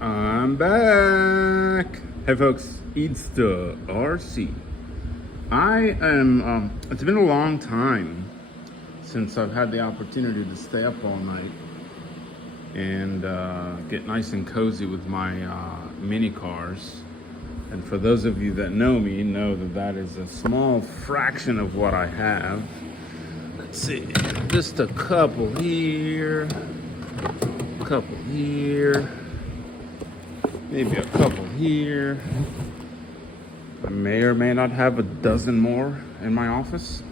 I'm back. Hey folks, it's the RC. I am, it's been a long time since I've had the opportunity to stay up all night and get nice and cozy with my mini cars. And for those of you that know me, know that that is a small fraction of what I have. Let's see, just a couple here, maybe a couple here. I may or may not have a dozen more in my office.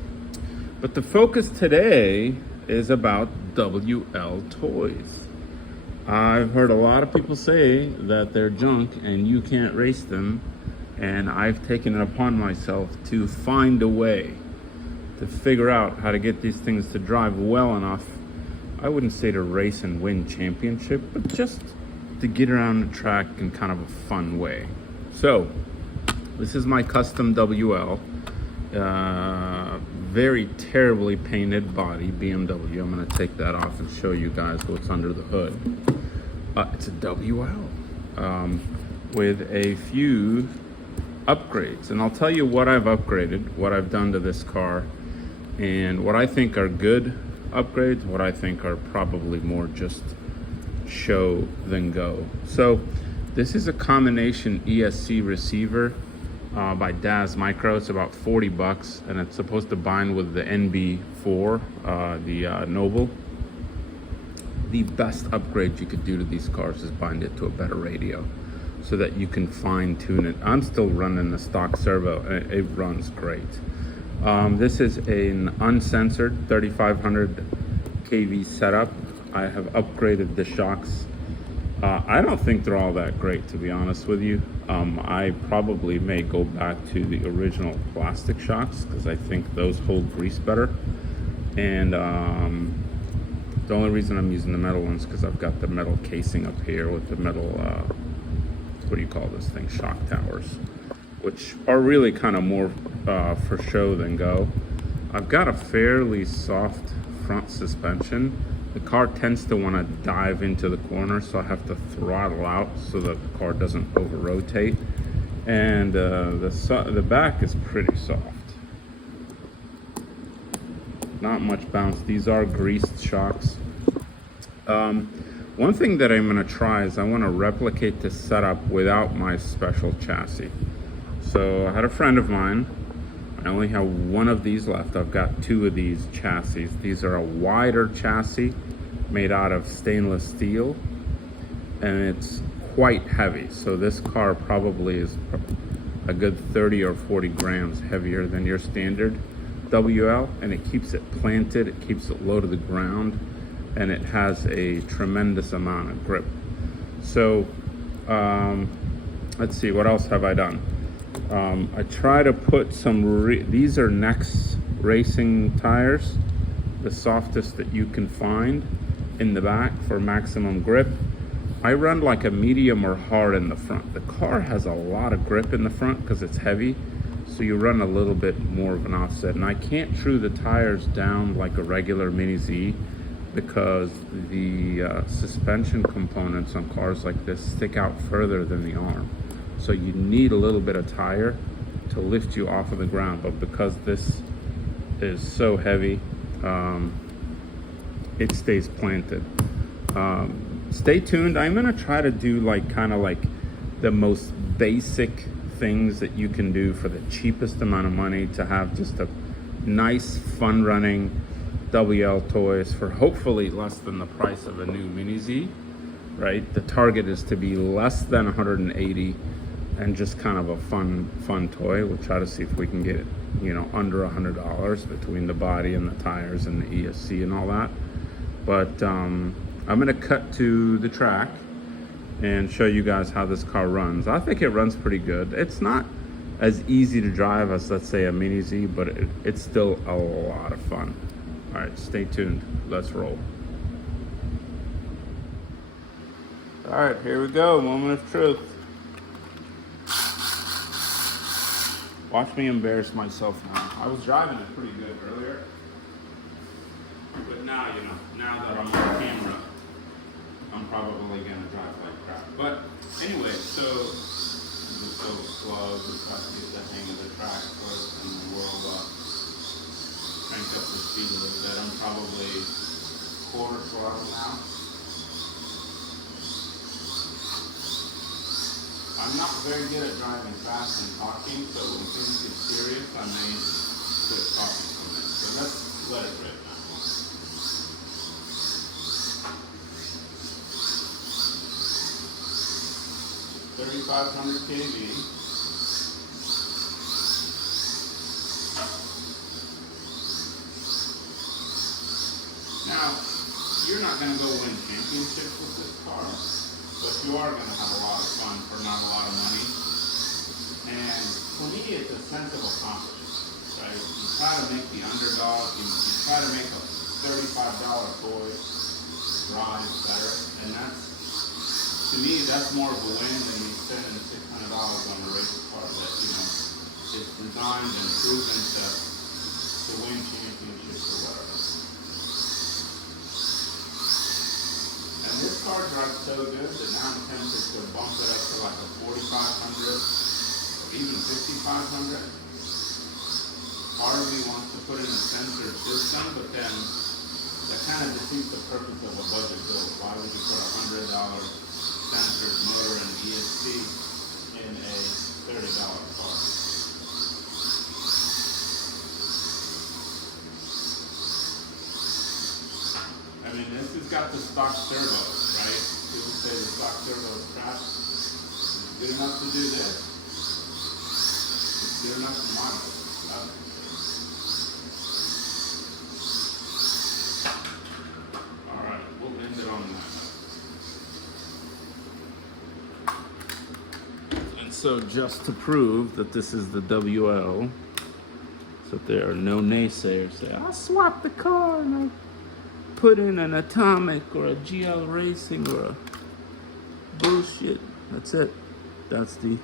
But the focus today is about WL toys. I've heard a lot of people say that they're junk and you can't race them. And I've taken it upon myself to find a way to figure out how to get these things to drive well enough. I wouldn't say to race and win championship, but just to get around the track in kind of a fun way. So this is my custom WL, very terribly painted body BMW. I'm gonna take that off and show you guys what's under the hood. It's a WL with a few upgrades, and I'll tell you what I've upgraded, what I've done to this car, and what I think are good upgrades, what I think are probably more just show than go. So this is a combination ESC receiver by Daz Micro. It's about 40 bucks, and it's supposed to bind with the NB4, the Noble. The best upgrade you could do to these cars is bind it to a better radio so that you can fine tune it. I'm still running the stock servo, and it runs great. This is an uncensored 3500 kV setup. I have upgraded the shocks. I don't think they're all that great, to be honest with you. I probably may go back to the original plastic shocks because I think those hold grease better. And the only reason I'm using the metal ones because I've got the metal casing up here with the metal, what do you call this thing, shock towers, which are really kind of more for show than go. I've got a fairly soft front suspension. The car tends to want to dive into the corner, so I have to throttle out so that the car doesn't over rotate. And the back is pretty soft. Not much bounce. These are greased shocks. One thing that I'm going to try is I want to replicate this setup without my special chassis. So I had a friend of mine. I only have one of these left. I've got two of these chassis. These are a wider chassis made out of stainless steel, and it's quite heavy. So this car probably is a good 30 or 40 grams heavier than your standard WL, and it keeps it planted, it keeps it low to the ground, and it has a tremendous amount of grip. So let's see, what else have I done? I try to put some, these are Next Racing tires, the softest that you can find in the back for maximum grip. I run like a medium or hard in the front. The car has a lot of grip in the front because it's heavy, so you run a little bit more of an offset. And I can't true the tires down like a regular Mini Z because the suspension components on cars like this stick out further than the arm. So you need a little bit of tire to lift you off of the ground. But because this is so heavy, it stays planted. Stay tuned. I'm gonna try to do like kind of like the most basic things that you can do for the cheapest amount of money to have just a nice fun running WL toys for hopefully less than the price of a new Mini Z, right? The target is to be less than 180 and just kind of a fun toy. We'll try to see if we can get it, you know, under $100 between the body and the tires and the ESC and all that. But I'm gonna cut to the track and show you guys how this car runs. I think it runs pretty good. It's not as easy to drive as, let's say, a Mini Z, but it's still a lot of fun. All right, stay tuned. Let's roll. All right, here we go. Moment of truth. Watch me embarrass myself now. I was driving it pretty good earlier, but now, you know, now that I'm on camera, I'm probably gonna drive like crap. But anyway, so just so slow, just have to get the hang of the track first, and then we'll crank up the speed a little bit. I'm probably quarter throttle now. I'm not very good at driving fast and talking, so when things get serious, I may quit talking for a minute. So let's let it rip now. 3,500 kV. Now, you're not going to go win championships with this car, but you are going to have a lot of fun for not a lot of money. And for me, it's a sense of accomplishment, right? You try to make the underdog, you try to make a $35 toy drive better, and that's, to me, that's more of a win than you spending $600 on a race car that, you know, is designed and proven to win championships or whatever. And this car drives so good that now I'm tempted to bump it up to like a 4,500 or even 5,500. Part of me wants to put in a sensor system, but then that kind of defeats the purpose of a budget build. Why would you put $100 sensors, motor, and ESC in a $30 car? I mean, this has got the stock servo, right? People say the stock servo is crap. It's good enough to do this. It's good enough to monitor. Alright, we'll end it on that. And so just to prove that this is the WL, so there are no naysayers say, I swapped the car and I put in an Atomic or a GL Racing or a bullshit. That's it. That's the,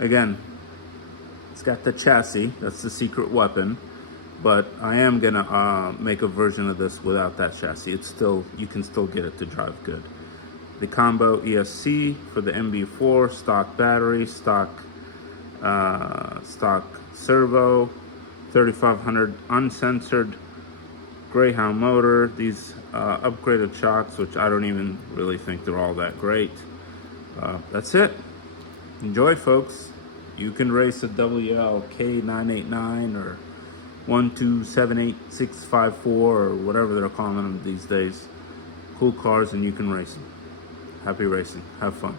again, it's got the chassis. That's the secret weapon. But I am gonna make a version of this without that chassis. It's still, you can still get it to drive good. The combo ESC for the MB4, stock battery, stock servo, 3,500 uncensored Greyhound motor, these upgraded shocks, which I don't even really think they're all that great. That's it. Enjoy, folks. You can race a WL K989 or 1278654 or whatever they're calling them these days. Cool cars, and you can race them. Happy racing. Have fun.